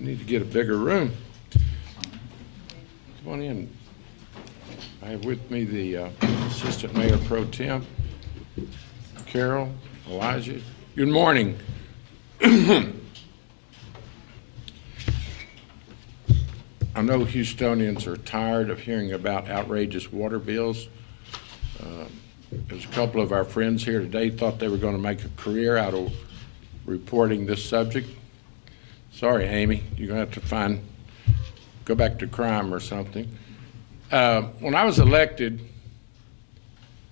We need to get a bigger room. Come on in. I have with me the Assistant Mayor Pro Tem, Carol, Elijah. Good morning. I know Houstonians are tired of hearing about outrageous water bills. There's a couple of our friends here today thought they were going to make a career out of reporting this subject. Sorry, Amy, you're going to have to go back to crime or something. When I was elected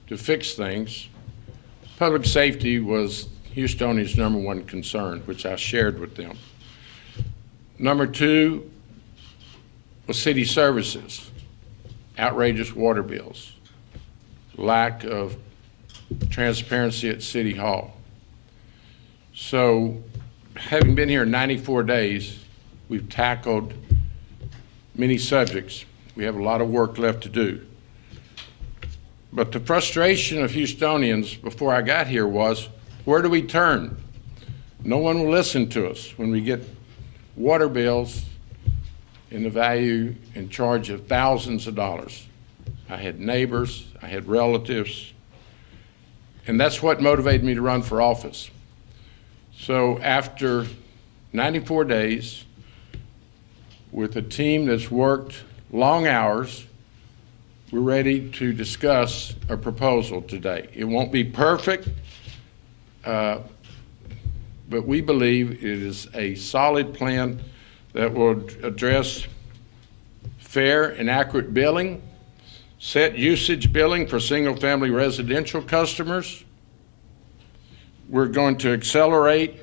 to fix things, public safety was Houstonians' #1 concern, which I shared with them. Number 2 was city services, outrageous water bills, lack of transparency at City Hall. So, having been here 94 days, we've tackled many subjects. We have a lot of work left to do. But the frustration of Houstonians before I got here was, where do we turn? No one will listen to us when we get water bills in the value and charge of thousands of dollars. I had neighbors, I had relatives, and that's what motivated me to run for office. So after 94 days, with a team that's worked long hours, we're ready to discuss a proposal today. It won't be perfect, but we believe it is a solid plan that will address fair and accurate billing, set usage billing for single-family residential customers. We're going to accelerate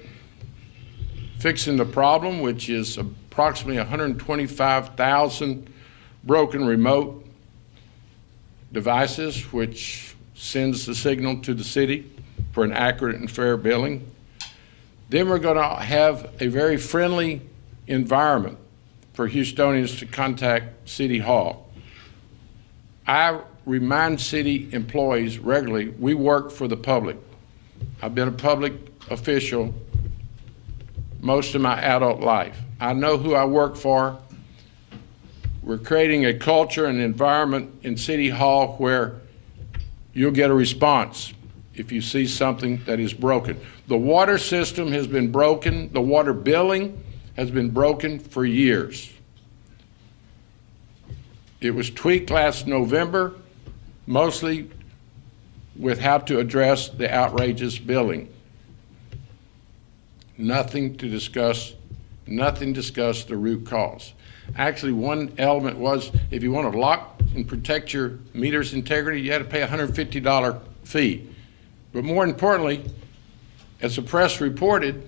fixing the problem, which is approximately 125,000 broken remote devices, which sends the signal to the city for an accurate and fair billing. Then we're going to have a very friendly environment for Houstonians to contact City Hall. I remind city employees regularly, we work for the public. I've been a public official most of my adult life. I know who I work for. We're creating a culture and environment in City Hall where you'll get a response if you see something that is broken. The water system has been broken. The water billing has been broken for years. It was tweaked last November, mostly with how to address the outrageous billing. Nothing discussed the root cause. Actually, one element was if you want to lock and protect your meter's integrity, you had to pay a $150 fee. But more importantly, as the press reported,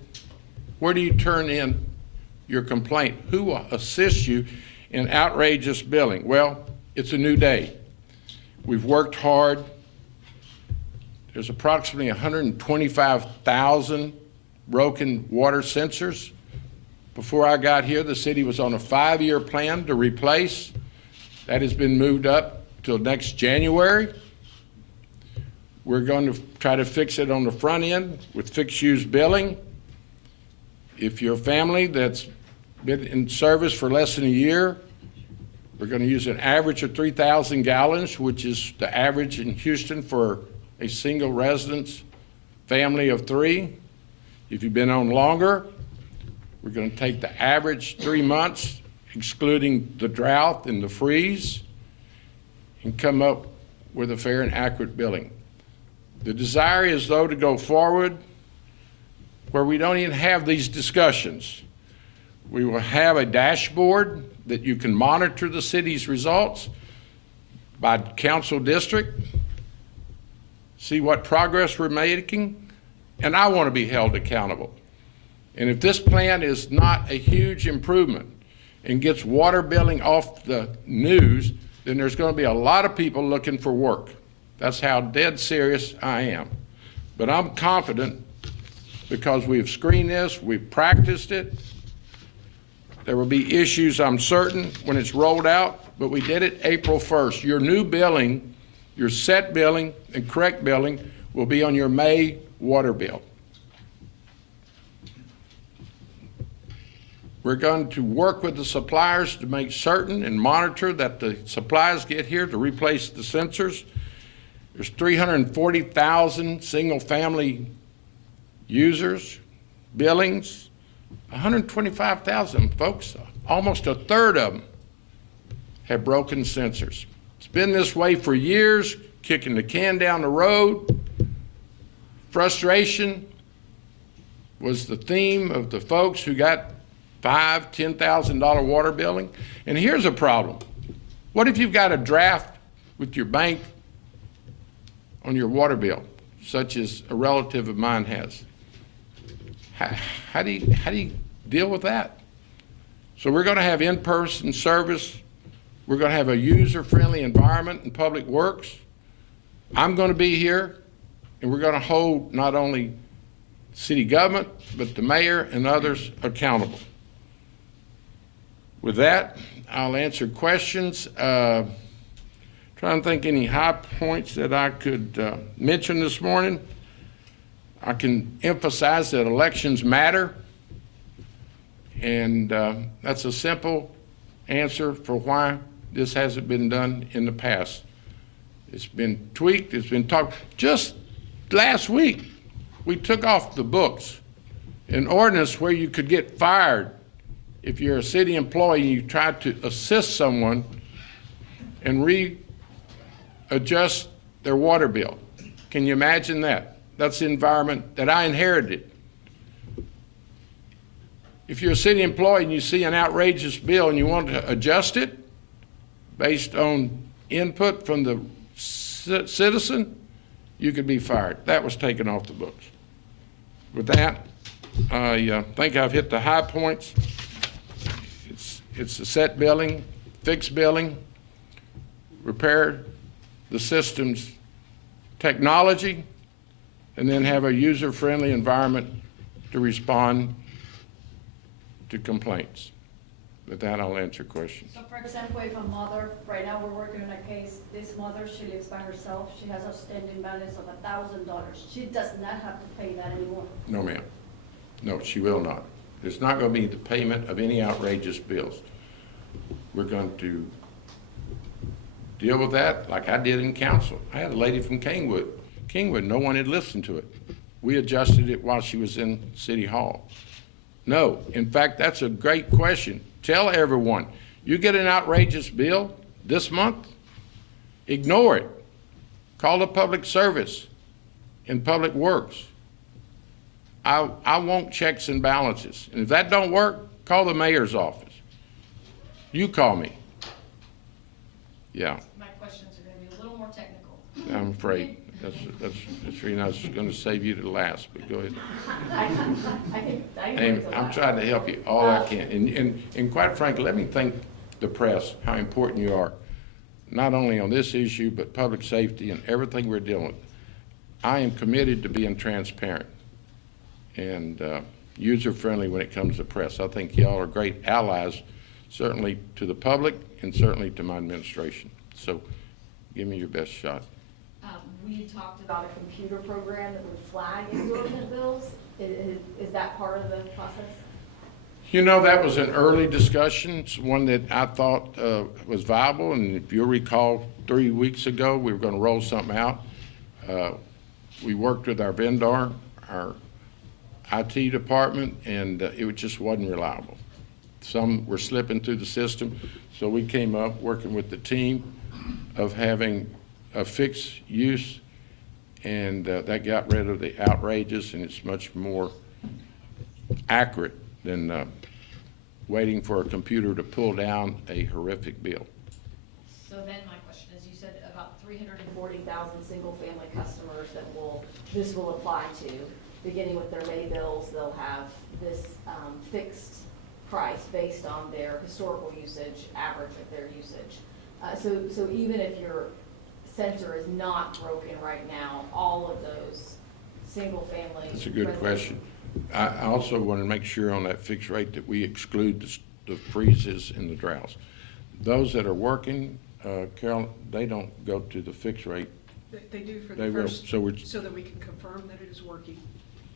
where do you turn in your complaint? Who will assist you in outrageous billing? Well, it's a new day. We've worked hard. There's approximately 125,000 broken water sensors. Before I got here, the city was on a 5-year plan to replace. That has been moved up till next January. We're going to try to fix it on the front end with fixed use billing. If you're a family that's been in service for less than a year, we're going to use an average of 3,000 gallons, which is the average in Houston for a single residence family of 3. If you've been on longer, we're going to take the average 3 months, excluding the drought and the freeze, and come up with a fair and accurate billing. The desire is, though, to go forward where we don't even have these discussions. We will have a dashboard that you can monitor the city's results by council district, see what progress we're making, and I want to be held accountable. And if this plan is not a huge improvement and gets water billing off the news, then there's going to be a lot of people looking for work. That's how dead serious I am. But I'm confident because we've screened this, we've practiced it. There will be issues, I'm certain, when it's rolled out, but we did it April 1st. Your new billing, your set billing and correct billing will be on your May water bill. We're going to work with the suppliers to make certain and monitor that the supplies get here to replace the sensors. There's 340,000 single-family users, billings, 125,000 folks, almost a third of them have broken sensors. It's been this way for years, kicking the can down the road. Frustration was the theme of the folks who got $5,000, $10,000 water billing. And here's a problem. What if you've got a draft with your bank on your water bill, such as a relative of mine has? How do you deal with that? So we're going to have in-person service. We're going to have a user-friendly environment in Public Works. I'm going to be here, and we're going to hold not only city government, but the mayor and others accountable. With that, I'll answer questions. Trying to think any high points that I could mention this morning. I can emphasize that elections matter, and that's a simple answer for why this hasn't been done in the past. It's been tweaked, it's been talked. Just last week, we took off the books an ordinance where you could get fired if you're a city employee and you try to assist someone and readjust their water bill. Can you imagine that? That's the environment that I inherited. If you're a city employee and you see an outrageous bill and you want to adjust it based on input from the citizen, you could be fired. That was taken off the books. With that, I think I've hit the high points. It's the set billing, fixed billing, repair the system's technology, and then have a user-friendly environment to respond to complaints. With that, I'll answer questions. So for example, if a mother, right now we're working on a case, this mother, she lives by herself, she has a outstanding balance of $1,000. She does not have to pay that anymore. No, ma'am. No, she will not. There's not going to be the payment of any outrageous bills. We're going to deal with that like I did in council. I had a lady from Kingwood, no one had listened to it. We adjusted it while she was in City Hall. No, in fact, that's a great question. Tell everyone, you get an outrageous bill this month, ignore it. Call the public service in Public Works. I want checks and balances. And if that don't work, call the mayor's office. You call me. Yeah. My questions are going to be a little more technical. I'm afraid. That's really not going to save you to last, but go ahead. I'm trying to help you all I can. And quite frankly, let me thank the press, how important you are, not only on this issue, but public safety and everything we're dealing with. I am committed to being transparent and user-friendly when it comes to press. I think y'all are great allies, certainly to the public and certainly to my administration. So give me your best shot. We talked about a computer program that would flag exorbitant bills. Is that part of the process? You know, that was an early discussion. It's one that I thought was viable. And if you'll recall, 3 weeks ago, we were going to roll something out. We worked with our vendor, our IT department, and it just wasn't reliable. Some were slipping through the system. So we came up working with the team of having a fixed use, and that got rid of the outrageous, and it's much more accurate than waiting for a computer to pull down a horrific bill. So then my question is, you said about 340,000 single-family customers that this will apply to. Beginning with their May bills, they'll have this fixed price based on their historical usage, average of their usage. So even if your sensor is not broken right now, all of those single-family. That's a good question. I also want to make sure on that fixed rate that we exclude the freezes and the droughts. Those that are working, Carol, they don't go to the fixed rate. They do for the first, so that we can confirm that it is working.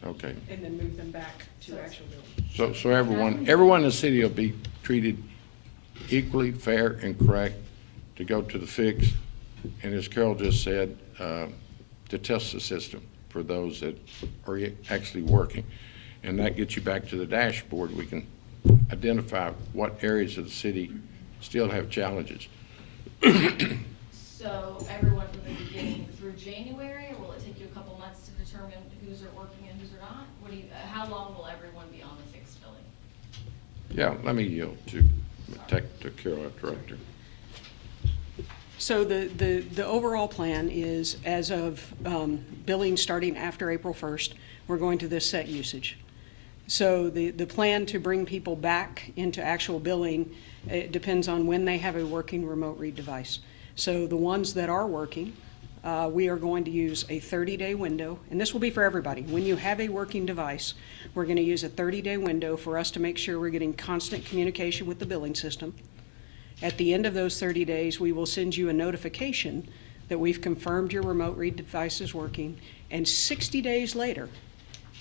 Okay. And then move them back to actual billing. So everyone in the city will be treated equally, fair, and correct to go to the fix. And as Carol just said, to test the system for those that are actually working. And that gets you back to the dashboard. We can identify what areas of the city still have challenges. So everyone from the beginning through January, or will it take you a couple months to determine who's are working and who's are not? How long will everyone be on the fixed billing? Yeah, let me yield to Carol, our director. So the overall plan is, as of billing starting after April 1st, we're going to this set usage. So the plan to bring people back into actual billing, it depends on when they have a working remote read device. So the ones that are working, we are going to use a 30-day window, and this will be for everybody. When you have a working device, we're going to use a 30-day window for us to make sure we're getting constant communication with the billing system. At the end of those 30 days, we will send you a notification that we've confirmed your remote read device is working, and 60 days later,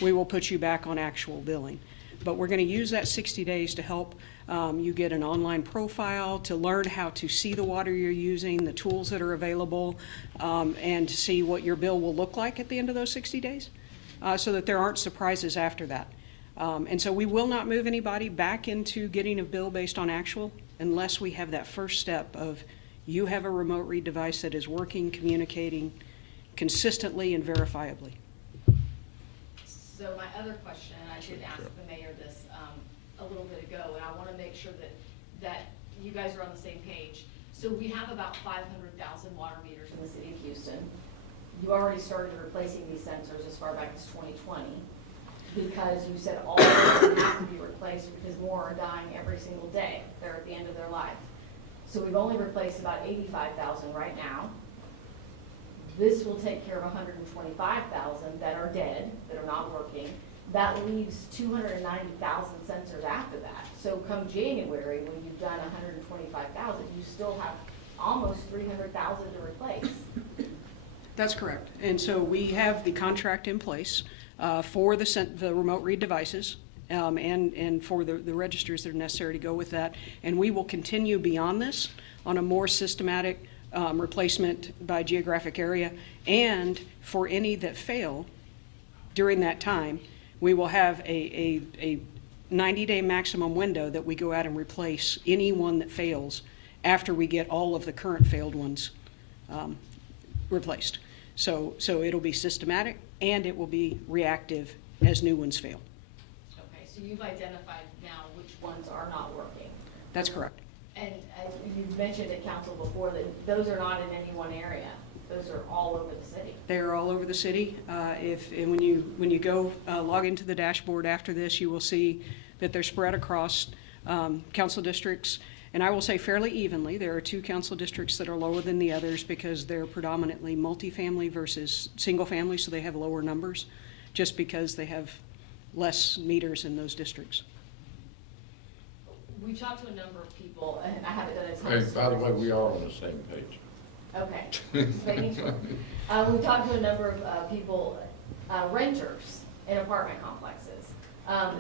we will put you back on actual billing. But we're going to use that 60 days to help you get an online profile, to learn how to see the water you're using, the tools that are available, and to see what your bill will look like at the end of those 60 days, so that there aren't surprises after that. And so we will not move anybody back into getting a bill based on actual unless we have that first step of you have a remote read device that is working, communicating consistently and verifiably. So my other question, and I did ask the mayor this a little bit ago, and I want to make sure that you guys are on the same page. So we have about 500,000 water meters in the city of Houston. You already started replacing these sensors as far back as 2020 because you said all of them have to be replaced because more are dying every single day. They're at the end of their life. So we've only replaced about 85,000 right now. This will take care of 125,000 that are dead, that are not working. That leaves 290,000 sensors after that. So come January, when you've done 125,000, you still have almost 300,000 to replace. That's correct. And so we have the contract in place for the remote read devices and for the registers that are necessary to go with that. And we will continue beyond this on a more systematic replacement by geographic area. And for any that fail during that time, we will have a 90-day maximum window that we go out and replace any one that fails after we get all of the current failed ones replaced. So it'll be systematic and it will be reactive as new ones fail. Okay, so you've identified now which ones are not working. That's correct. And you've mentioned at council before that those are not in any one area. Those are all over the city. They are all over the city. And when you go log into the dashboard after this, you will see that they're spread across council districts. And I will say fairly evenly. There are 2 council districts that are lower than the others because they're predominantly multifamily versus single family, so they have lower numbers just because they have less meters in those districts. We've talked to a number of people, and I haven't done a ton Hey, of by the way, surveys. we are on the same page. Okay, just making sure. We've talked to a number of people, renters in apartment complexes,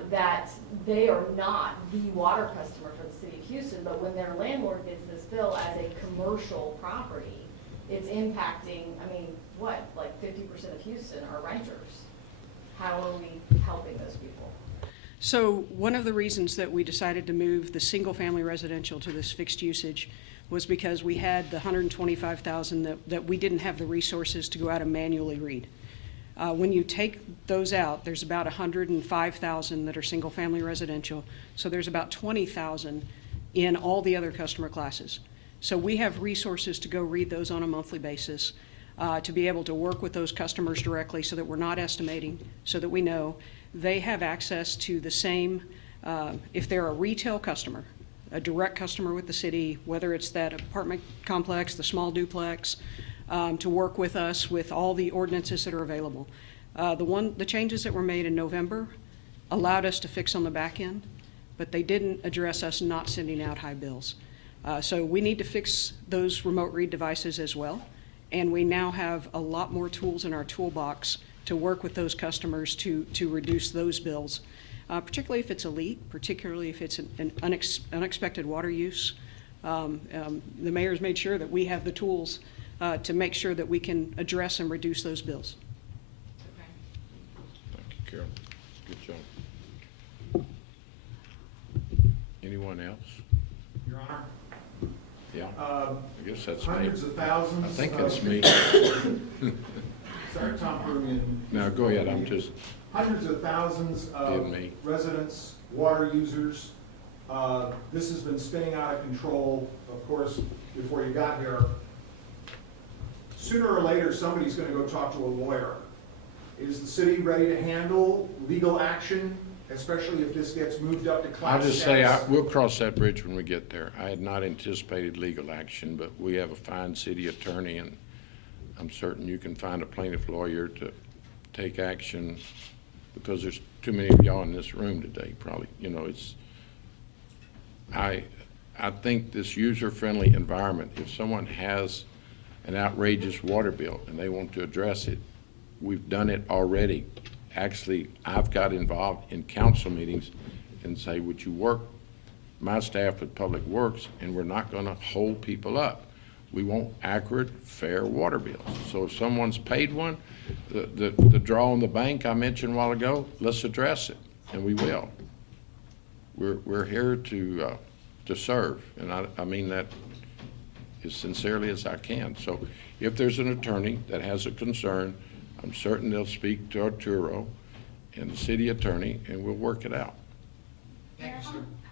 that they are not the water customer for the city of Houston, but when their landlord gets this bill as a commercial property, it's impacting, I mean, what, like 50% of Houston are renters. How are we helping those people? So one of the reasons that we decided to move the single-family residential to this fixed usage was because we had the 125,000 that we didn't have the resources to go out and manually read. When you take those out, there's about 105,000 that are single-family residential, so there's about 20,000 in all the other customer classes. So we have resources to go read those on a monthly basis, to be able to work with those customers directly so that we're not estimating, so that we know they have access to the same, if they're a retail customer, a direct customer with the city, whether it's that apartment complex, the small duplex, to work with us with all the ordinances that are available. The changes that were made in November allowed us to fix on the back end, but they didn't address us not sending out high bills. So we need to fix those remote read devices as well, and we now have a lot more tools in our toolbox to work with those customers to reduce those bills. particularly if it's a leak, particularly if it's an unexpected water use. The mayor's made sure that we have the tools to make sure that we can address and reduce those bills. Thank you, Carol. Good job. Anyone else? Your Honor. Yeah, I guess that's me. Hundreds of thousands. I think it's me. Sorry, Tom Permian. No, go ahead, I'm just, Hundreds of thousands Give of me. residents, water users. This has been spinning out of control, of course, before you got here. Sooner or later, somebody's gonna go talk to a lawyer. Is the city ready to handle legal action, especially if this gets moved up to class I'll just say, status? we'll cross that bridge when we get there. I had not anticipated legal action, but we have a fine city attorney, and I'm certain you can find a plaintiff lawyer to take action, because there's too many of y'all in this room today, probably. You know, it's, I think this user-friendly environment, if someone has an outrageous water bill and they want to address it, we've done it already. Actually, I've got involved in council meetings and say, would you work my staff with Public Works, and we're not gonna hold people up. We want accurate, fair water bills. So if someone's paid one, the draw on the bank I mentioned a while ago, let's address it, and we will. We're here to serve, and I mean that as sincerely as I can. So if there's an attorney that has a concern, I'm certain they'll speak to Arturo and the city attorney, and we'll work it out. Mayor,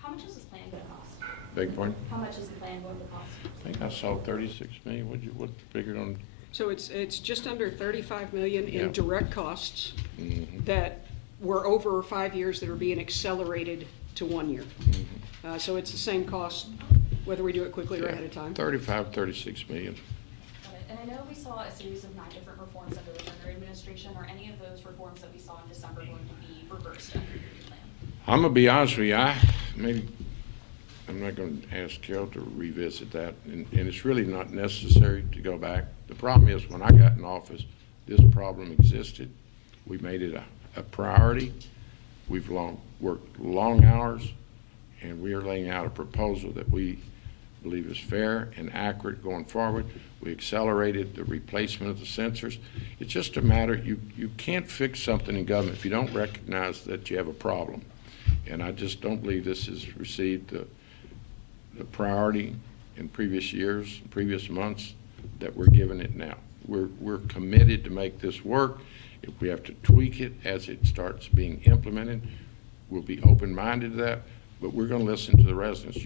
how much is this plan going to cost? Beg your pardon? How much is the plan going to cost? I think I saw 36 million. What figured on? So it's just under 35 million Yeah. in direct costs Mhm. that were over 5 years that are being accelerated to 1 year. So it's the same cost, whether we do it quickly or Yeah, ahead of time. 36 million. Got it. And I know we saw a series of 9 different reforms under the Turner administration. Are any of those reforms that we saw in December going to be reversed under your new plan? I'm gonna be honest with you, I'm not gonna ask Carol to revisit that, and it's really not necessary to go back. The problem is, when I got in office, this problem existed. We made it a priority. We've worked long hours, and we are laying out a proposal that we believe is fair and accurate going forward. We accelerated the replacement of the sensors. It's just a matter, you can't fix something in government if you don't recognize that you have a problem. And I just don't believe this has received the priority in previous years, previous months, that we're giving it now. We're committed to make this work. If we have to tweak it as it starts being implemented, we'll be open-minded to that, but we're gonna listen to the residents.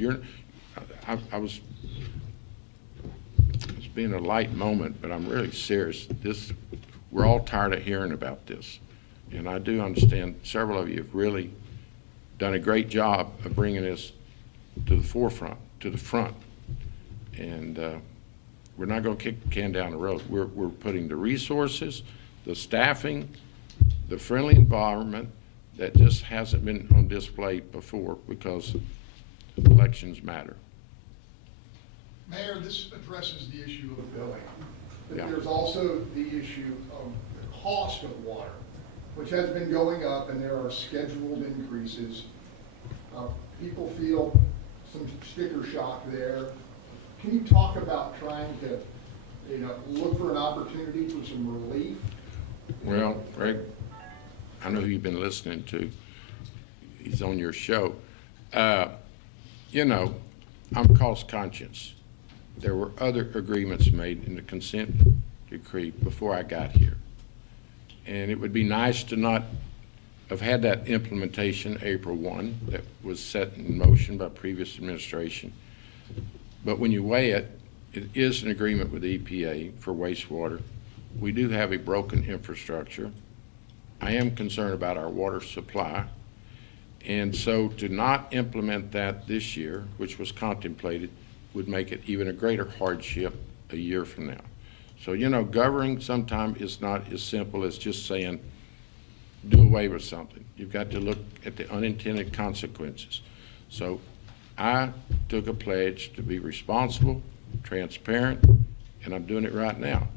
It's been a light moment, but I'm really serious. We're all tired of hearing about this. And I do understand several of you have really done a great job of bringing this to the forefront, to the front. And we're not gonna kick the can down the road. We're putting the resources, the staffing, the friendly environment that just hasn't been on display before, because elections matter. Mayor, this addresses the issue of billing, but Yeah. there's also the issue of the cost of water, which has been going up, and there are scheduled increases. People feel some sticker shock there. Can you talk about trying to, look for an opportunity for some relief? Well, Greg, I know who you've been listening to. He's on your show. I'm cost conscious. There were other agreements made in the consent decree before I got here. And it would be nice to not have had that implementation April 1 that was set in motion by previous administration. But when you weigh it, it is an agreement with the EPA for wastewater. We do have a broken infrastructure. I am concerned about our water supply. And so to not implement that this year, which was contemplated, would make it even a greater hardship a year from now. So, governing sometimes is not as simple as just saying, do away with something. You've got to look at the unintended consequences. So I took a pledge to be responsible, transparent, and I'm doing it right now.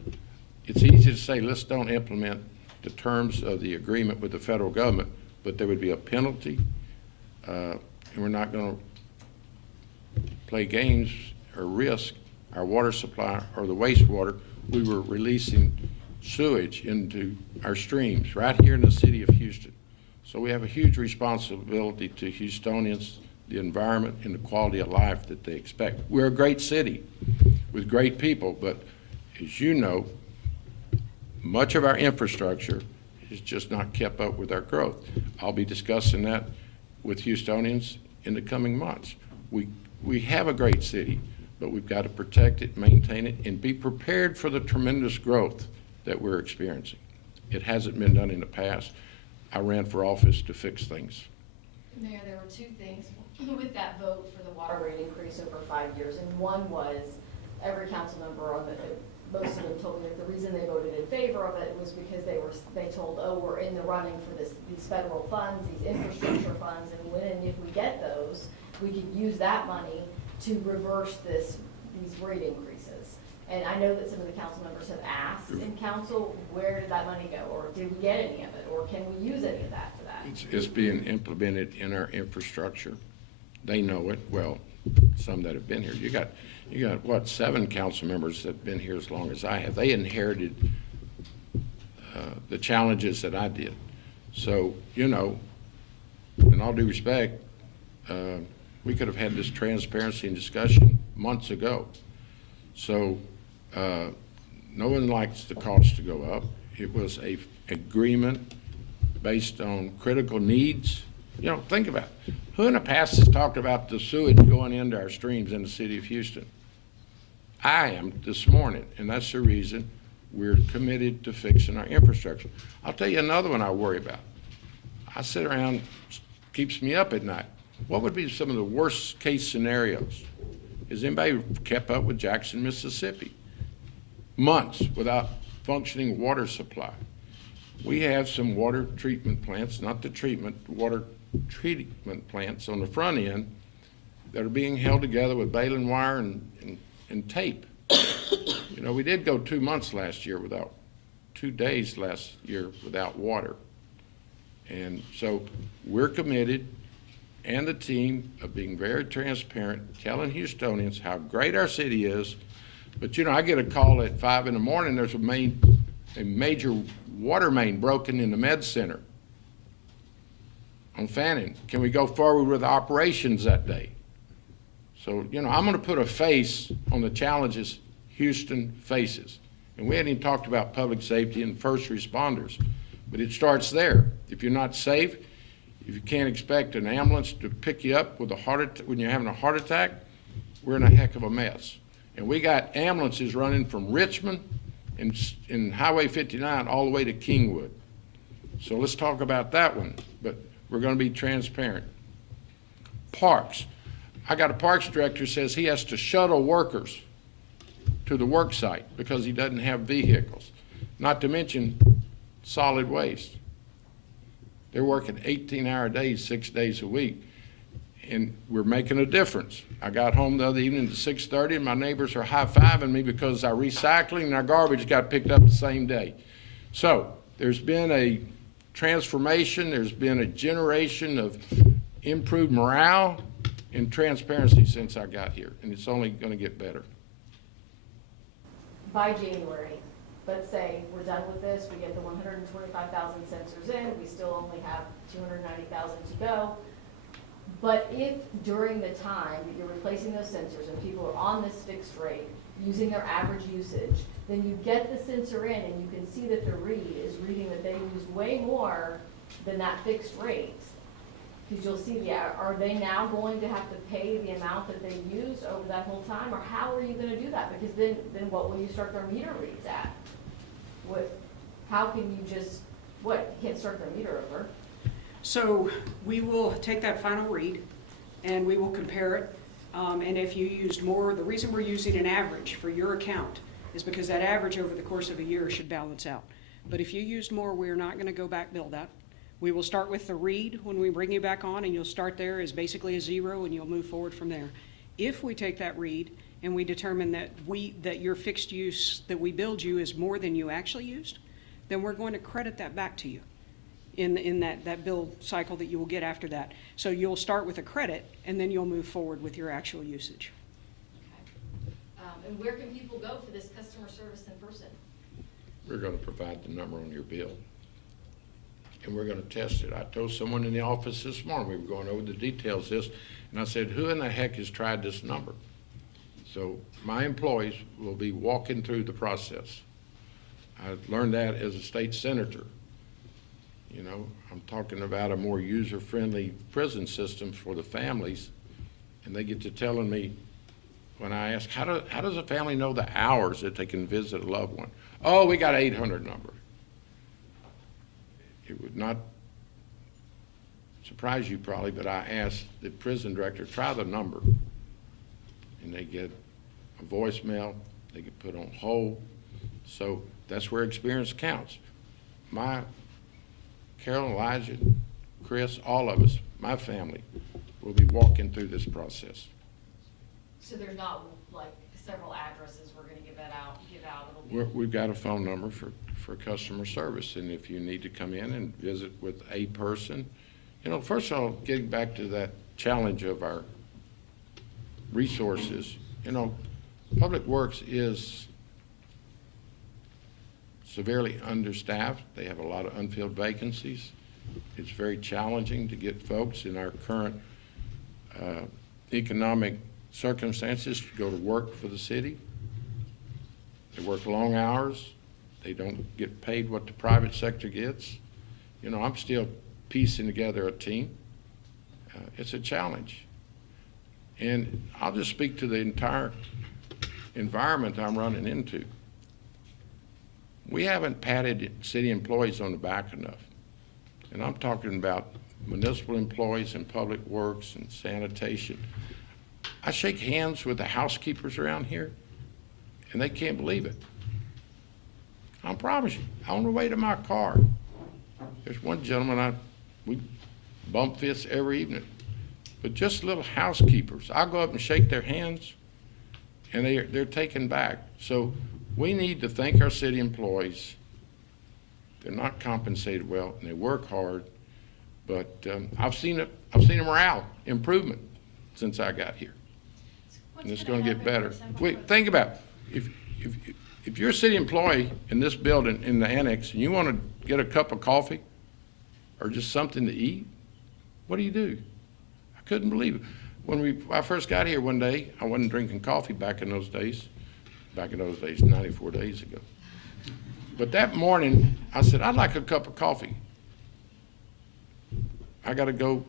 It's easy to say, let's don't implement the terms of the agreement with the federal government, but there would be a penalty, and we're not gonna play games or risk our water supply or the wastewater. We were releasing sewage into our streams right here in the city of Houston. So we have a huge responsibility to Houstonians, the environment, and the quality of life that they expect. We're a great city with great people, but as you know, much of our infrastructure is just not kept up with our growth. I'll be discussing that with Houstonians in the coming months. We have a great city, but we've got to protect it, maintain it, and be prepared for the tremendous growth that we're experiencing. It hasn't been done in the past. I ran for office to fix things. Mayor, there were two things with that vote for the water rate increase over 5 years, and one was every council member on the, most of them told me that the reason they voted in favor of it was because they told, oh, we're in the running for these federal funds, these infrastructure funds, and when and if we get those, we could use that money to reverse these rate increases. And I know that some of the council members have asked in council, where did that money go? Or did we get any of it? Or can we use any of that for that? It's being implemented in our infrastructure. They know it, well, some that have been here. You got what, 7 council members that have been here as long as I have. They inherited the challenges that I did. So, you know, in all due respect, we could have had this transparency and discussion months ago. So no one likes the cost to go up. It was a agreement based on critical needs. You know, think about it. Who in the past has talked about the sewage going into our streams in the city of Houston? I am this morning, and that's the reason we're committed to fixing our infrastructure. I'll tell you another one I worry about. I sit around, keeps me up at night. What would be some of the worst case scenarios? Has anybody kept up with Jackson, Mississippi? Months without functioning water supply. We have some water treatment plants, not the treatment, water treatment plants on the front end that are being held together with baling wire and tape. You know, we did go 2 months last year without, 2 days last year without water. And so we're committed, and the team, of being very transparent, telling Houstonians how great our city is. But you know, I get a call at 5 in the morning, there's a major water main broken in the med center on Fannin. Can we go forward with operations that day? So, you know, I'm gonna put a face on the challenges Houston faces. And we hadn't even talked about public safety and first responders, but it starts there. If you're not safe, if you can't expect an ambulance to pick you up with when you're having a heart attack, we're in a heck of a mess. And we got ambulances running from Richmond and Highway 59 all the way to Kingwood. So let's talk about that one, but we're gonna be transparent. Parks. I got a parks director who says he has to shuttle workers to the work site because he doesn't have vehicles. Not to mention solid waste. They're working 18-hour days, 6 days a week, and we're making a difference. I got home the other evening at 6:30, and my neighbors are high-fiving me because our recycling and our garbage got picked up the same day. So there's been a transformation, there's been a generation of improved morale and transparency since I got here, and it's only going to get better. By January, let's say we're done with this, we get the 125,000 sensors in, we still only have 290,000 to go. But if during the time that you're replacing those sensors and people are on this fixed rate, using their average usage, then you get the sensor in and you can see that the read is reading that they use way more than that fixed rate. Because you'll see, are they now going to have to pay the amount that they used over that whole time? Or how are you going to do that? Because then what will you start their meter reads at? How can you just, you can't start their meter over? So we will take that final read and we will compare it. And if you used more, the reason we're using an average for your account is because that average over the course of a year should balance out. But if you used more, we're not going to go back bill that. We will start with the read when we bring you back on, and you'll start there as basically a 0 and you'll move forward from there. If we take that read and we determine that your fixed use that we billed you is more than you actually used, then we're going to credit that back to you. in that bill cycle that you will get after that. So you'll start with a credit, and then you'll move forward with your actual usage. Okay. And where can people go for this customer service in person? We're gonna provide the number on your bill. And we're gonna test it. I told someone in the office this morning, we were going over the details of this, and I said, who in the heck has tried this number? So my employees will be walking through the process. I learned that as a state senator. You know, I'm talking about a more user-friendly prison system for the families, and they get to telling me, when I ask, how does a family know the hours that they can visit a loved one? Oh, we got an 800 number. It would not surprise you probably, but I asked the prison director, try the number. And they get a voicemail, they get put on hold. So that's where experience counts. Carol, Elijah, Chris, all of us, my family, will be walking through this process. So there's not like several addresses we're gonna give out, it'll be. We've got a phone number for customer service, and if you need to come in and visit with a person, you know, first of all, getting back to that challenge of our resources, you know, Public Works is severely understaffed. They have a lot of unfilled vacancies. It's very challenging to get folks in our current economic circumstances to go to work for the city. They work long hours. They don't get paid what the private sector gets. You know, I'm still piecing together a team. It's a challenge. And I'll just speak to the entire environment I'm running into. We haven't patted city employees on the back enough. And I'm talking about municipal employees in Public Works and sanitation. I shake hands with the housekeepers around here, and they can't believe it. I promise you, on the way to my car, there's one gentleman we bump fists every evening, but just little housekeepers. I'll go up and shake their hands, and they're taken back. So we need to thank our city employees. They're not compensated well, and they work hard, but I've seen a morale improvement since I got here. And it's going to get better. Wait, think about it. If you're a city employee in this building, in the annex, and you want to get a cup of coffee or just something to eat, what do? I couldn't believe it. When I first got here one day, I wasn't drinking coffee back in those days, 94 days ago. But that morning, I said, I'd like a cup of coffee. I gotta go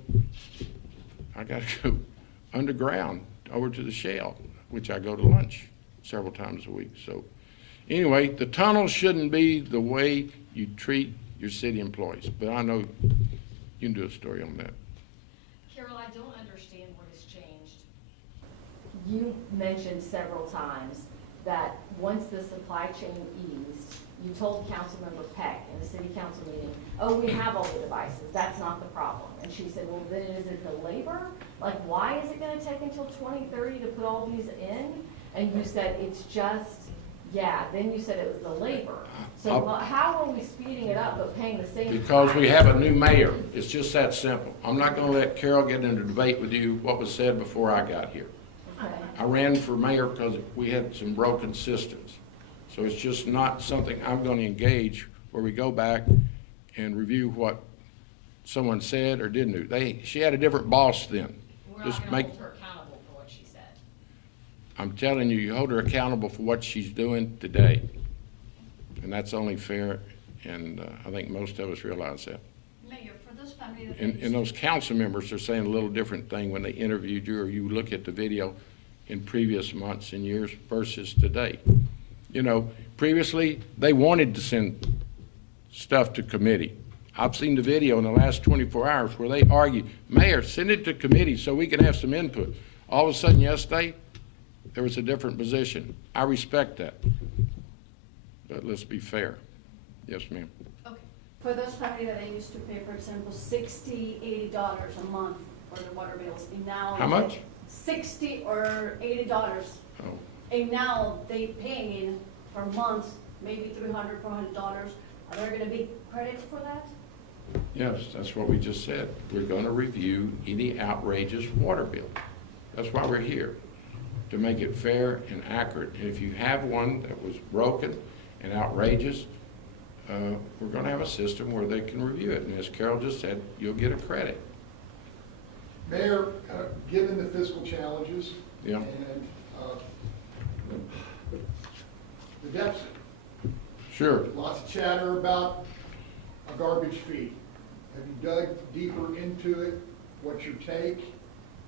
underground over to the shell, which I go to lunch several times a week. So anyway, the tunnel shouldn't be the way you treat your city employees, but I know you can do a story on that. Carol, I don't understand what has changed. You mentioned several times that once the supply chain eased, you told Councilmember Peck in the city council meeting, oh, we have all the devices, that's not the problem. And she said, well, then is it the labor? Like, why is it gonna take until 2030 to put all these in? And you said, it's just, yeah, then you said it was the labor. So how are we speeding it up but paying the same? Because we have a new mayor. It's just that simple. I'm not gonna let Carol get into debate with you what was said before I got here. Okay. I ran for mayor because we had some broken systems. So it's just not something I'm going to engage where we go back and review what someone said or didn't do. She had a different boss then. We're Just not make. gonna hold her accountable for what she said. I'm telling you, you hold her accountable for what she's doing today. And that's only fair, and I think most of us realize that. Mayor, for those family that. And those council members are saying a little different thing when they interviewed you, or you look at the video in previous months and years versus today. You know, previously, they wanted to send stuff to committee. I've seen the video in the last 24 hours where they argue, Mayor, send it to committee so we can have some input. All of a sudden yesterday, there was a different position. I respect that. But let's be fair. Yes, ma'am. Okay. For those families that they used to pay, for example, $60, $80 a month for the water bills, and now. How much? $60 or $80. Oh. And now they paying for months, maybe $300, $400. Are there gonna be credits for that? Yes, that's what we just said. We're gonna review any outrageous water bill. That's why we're here, to make it fair and accurate. And if you have one that was broken and outrageous, we're gonna have a system where they can review it. And as Carol just said, you'll get a credit. Mayor, given the fiscal challenges Yeah. and the deficit, Sure. lots of chatter about a garbage fee. Have you dug deeper into it? What's your take?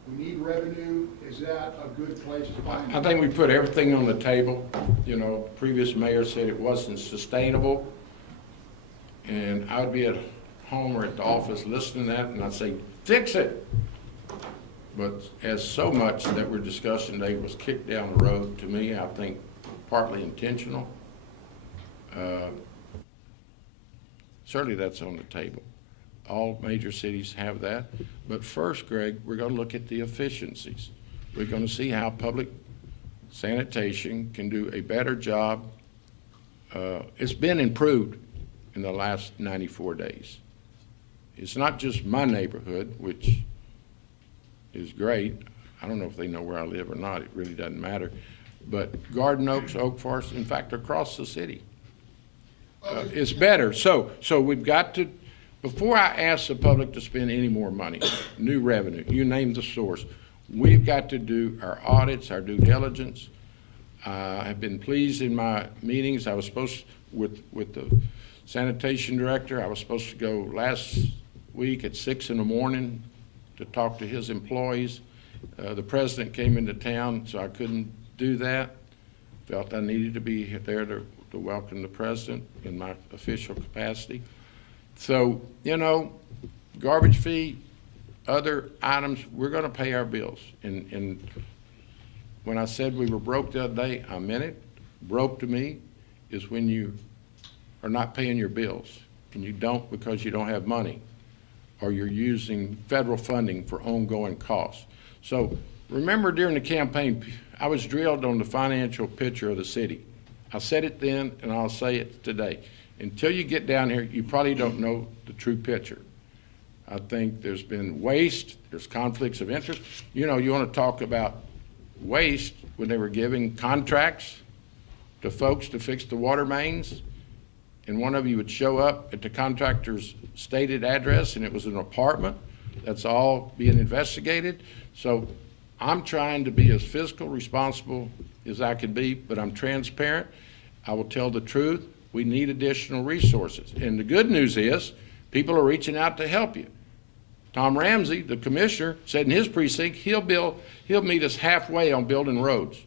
We need revenue. Is that a good place to find? I think we put everything on the table. You know, previous mayor said it wasn't sustainable. And I would be at home or at the office listening to that, and I'd say, fix it. But as so much that we're discussing today was kicked down the road, to me, I think partly intentional. Certainly that's on the table. All major cities have that. But first, Greg, we're gonna look at the efficiencies. We're gonna see how public sanitation can do a better job. It's been improved in the last 94 days. It's not just my neighborhood, which is great. I don't know if they know where I live or not. It really doesn't matter. But Garden Oaks, Oak Forest, in fact, across the city, it's better. So we've got to, before I ask the public to spend any more money, new revenue, you name the source, we've got to do our audits, our due diligence. I have been pleased in my meetings. I was supposed, with the sanitation director, I was supposed to go last week at 6 in the morning to talk to his employees. The president came into town, so I couldn't do that. Felt I needed to be there to welcome the president in my official capacity. So, you know, garbage fee, other items, we're gonna pay our bills. And when I said we were broke the other day, I meant it. Broke to me is when you are not paying your bills, and you don't because you don't have money, or you're using federal funding for ongoing costs. So remember during the campaign, I was drilled on the financial picture of the city. I said it then, and I'll say it today. Until you get down here, you probably don't know the true picture. I think there's been waste, there's conflicts of interest. You know, you want to talk about waste when they were giving contracts to folks to fix the water mains, and one of you would show up at the contractor's stated address, and it was an apartment. That's all being investigated. So I'm trying to be as fiscal responsible as I can be, but I'm transparent. I will tell the truth. We need additional resources. And the good news is, people are reaching out to help you. Tom Ramsey, the commissioner, said in his precinct, he'll meet us halfway on building roads,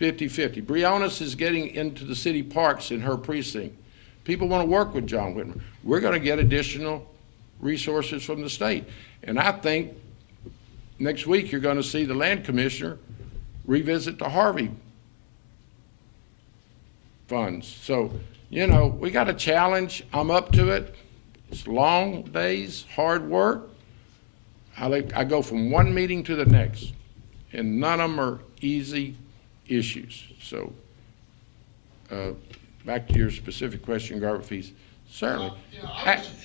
50-50. Briones is getting into the city parks in her precinct. People want to work with John Whitmire. We're going to get additional resources from the state. And I think next week you're going to see the land commissioner revisit the Harvey funds. So, you know, we got a challenge. I'm up to it. It's long days, hard work. I go from one meeting to the next, and none of them are easy issues. So, back to your specific question, garbage fees. Certainly,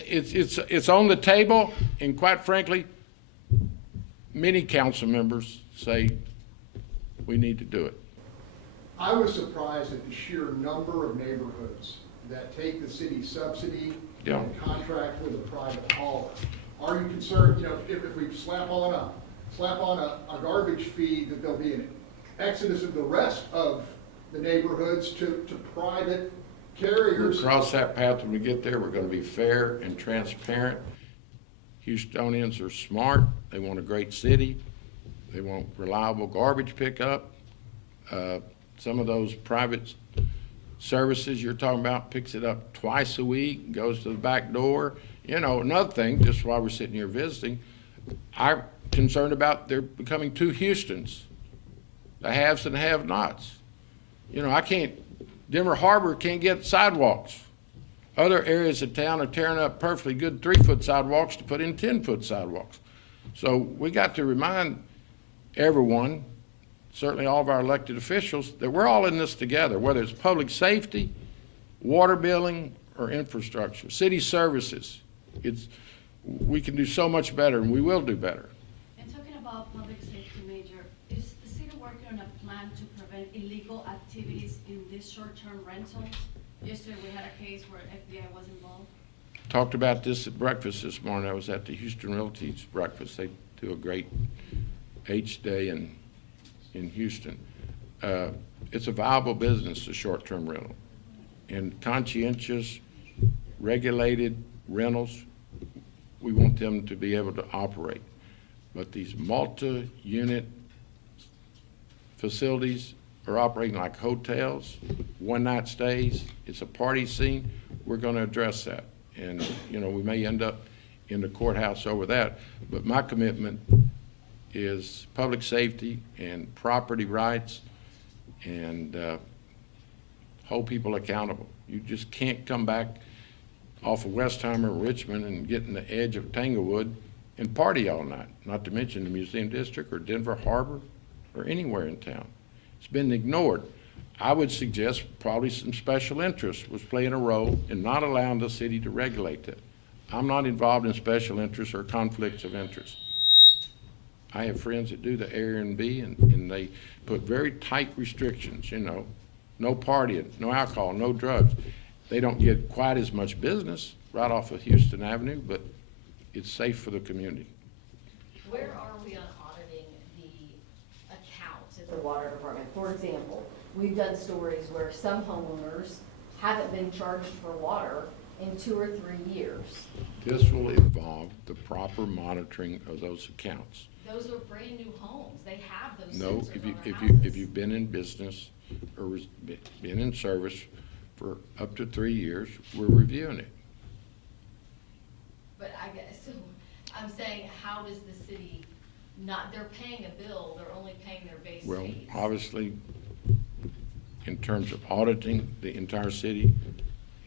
it's on the table, and quite frankly, many council members say we need to do it. I was surprised at the sheer number of neighborhoods that take the city subsidy Yeah. and contract with a private hauler. Are you concerned, you know, if we slap on a garbage fee, that there'll be an exodus of the rest of the neighborhoods to private carriers? We'll cross that path when we get there. We're going to be fair and transparent. Houstonians are smart. They want a great city. They want reliable garbage pickup. Some of those private services you're talking about picks it up twice a week, goes to the back door. You know, another thing, just while we're sitting here visiting, I'm concerned about there becoming two Houstons, the haves and the have-nots. You know, Denver Harbor can't get sidewalks. Other areas of town are tearing up perfectly good 3-foot sidewalks to put in 10-foot sidewalks. So we got to remind everyone, certainly all of our elected officials, that we're all in this together, whether it's public safety, water billing, or infrastructure, city services. we can do so much better, and we will do better. And talking about public safety, Major, is the city working on a plan to prevent illegal activities in these short-term rentals? Yesterday, we had a case where FBI was involved. Talked about this at breakfast this morning. I was at the Houston Realty's breakfast. They do a great H-Day in Houston. It's a viable business, the short-term rental. And conscientious, regulated rentals, we want them to be able to operate. But these multi-unit facilities are operating like hotels, one-night stays. It's a party scene. We're going to address that. And, you know, we may end up in the courthouse over that. But my commitment is public safety and property rights, and hold people accountable. You just can't come back off of Westheimer, Richmond, and get in the edge of Tanglewood and party all night, not to mention the Museum District or Denver Harbor or anywhere in town. It's been ignored. I would suggest probably some special interest was playing a role in not allowing the city to regulate that. I'm not involved in special interests or conflicts of interest. I have friends that do the Airbnb, and they put very tight restrictions, you know, no partying, no alcohol, no drugs. They don't get quite as much business right off of Houston Avenue, but it's safe for the community. Where are we on auditing the accounts at the water department? For example, we've done stories where some homeowners haven't been charged for water in 2 or 3 years. This will involve the proper monitoring of those accounts. Those are brand new homes. They have those No, sensors on their if houses. you've been in business or been in service for up to 3 years, we're reviewing it. But I guess, so I'm saying, how does the city not, they're paying a bill, they're only paying their base fees. Well, obviously, in terms of auditing the entire city,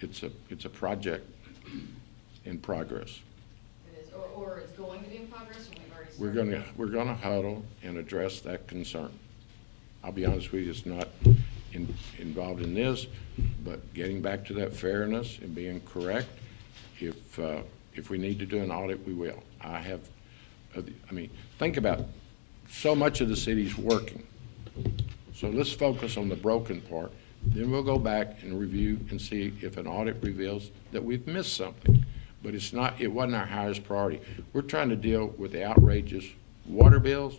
it's a project in progress. It is, or it's going to be in progress, or we've already started? We're gonna huddle and address that concern. I'll be honest with you, it's not involved in this, but getting back to that fairness and being correct, if we need to do an audit, we will. I mean, think about it. So much of the city's working. So let's focus on the broken part. Then we'll go back and review and see if an audit reveals that we've missed something. But it wasn't our highest priority. We're trying to deal with the outrageous water bills,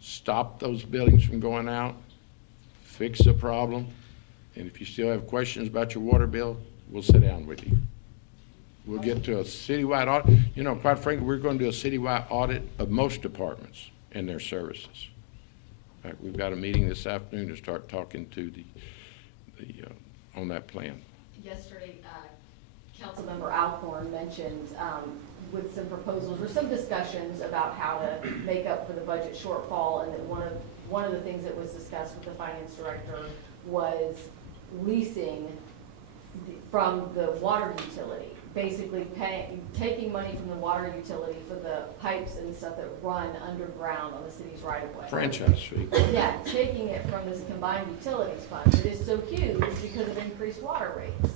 stop those billings from going out, fix the problem, and if you still have questions about your water bill, we'll sit down with you. We'll get to a citywide audit. You know, quite frankly, we're going to do a citywide audit of most departments and their services. In fact, we've got a meeting this afternoon to start talking to on that plan. Yesterday, Councilmember Alcorn mentioned with some proposals or some discussions about how to make up for the budget shortfall, and that one of the things that was discussed with the finance director was leasing from the water utility, basically taking money from the water utility for the pipes and stuff that run underground on the city's right of way. Franchise fee. Yeah, taking it from this combined utilities fund that is so huge because of increased water rates.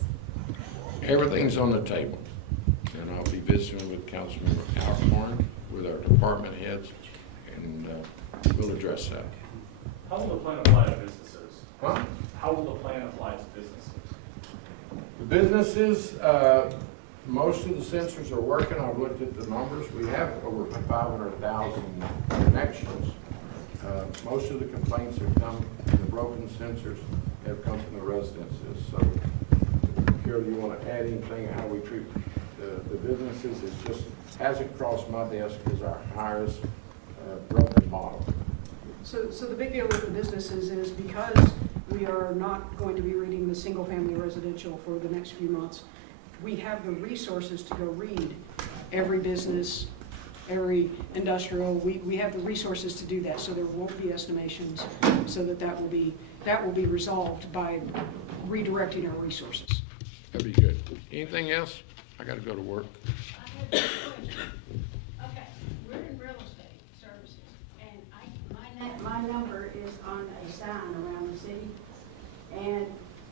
Everything's on the table, and I'll be visiting with Councilmember Alcorn, with our department heads, and we'll address that. How will the plan apply to businesses? Huh? How will the plan apply to businesses? The businesses, most of the sensors are working. I've looked at the numbers. We have over 500,000 connections. Most of the complaints have come, the broken sensors have come from the residences. So, Carol, you want to add anything how we treat the businesses? It just hasn't crossed my desk as our highest broken model. So the big deal with the businesses is because we are not going to be reading the single-family residential for the next few months, we have the resources to go read every business, every industrial. We have the resources to do that, so there won't be estimations, so that will be resolved by redirecting our resources. That'd be good. Anything else? I got to go to work. I have a question. Okay, we're in real estate services, and my number is on a sign around the city, and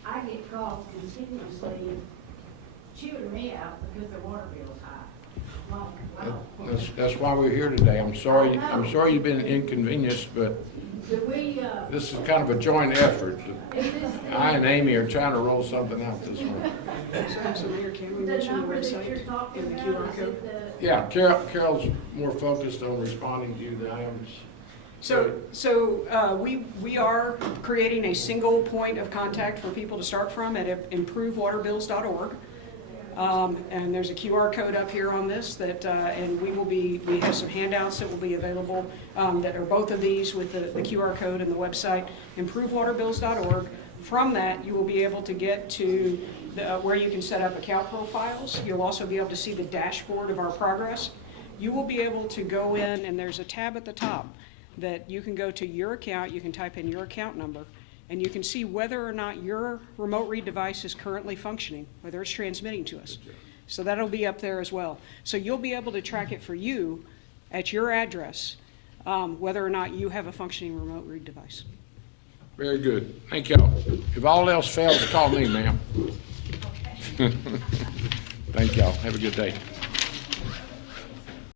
I get calls continuously chewing me out because their water bill is high. Wow. That's why we're here today. I'm sorry you've been inconvenienced, but Do we, this is kind of a joint effort. is this I and Amy are trying to roll something out this morning. So Mayor, can we the mention the number that you're website talking and the about, QR is code? it the? Yeah, Carol's more focused on responding to you than I am. So we are creating a single point of contact for people to start from at improvewaterbills.org. And there's a QR code up here on this that, and we have some handouts that will be available that are both of these with the QR code and the website, improvewaterbills.org. From that, you will be able to get to where you can set up account profiles. You'll also be able to see the dashboard of our progress. You will be able to go in, and there's a tab at the top that you can go to your account, you can type in your account number, and you can see whether or not your remote read device is currently functioning, whether it's transmitting to us. So that'll be up there as well. So you'll be able to track it for you at your address, whether or not you have a functioning remote read device. Very good. Thank y'all. If all else fails, call me, ma'am. Thank y'all. Have a good day.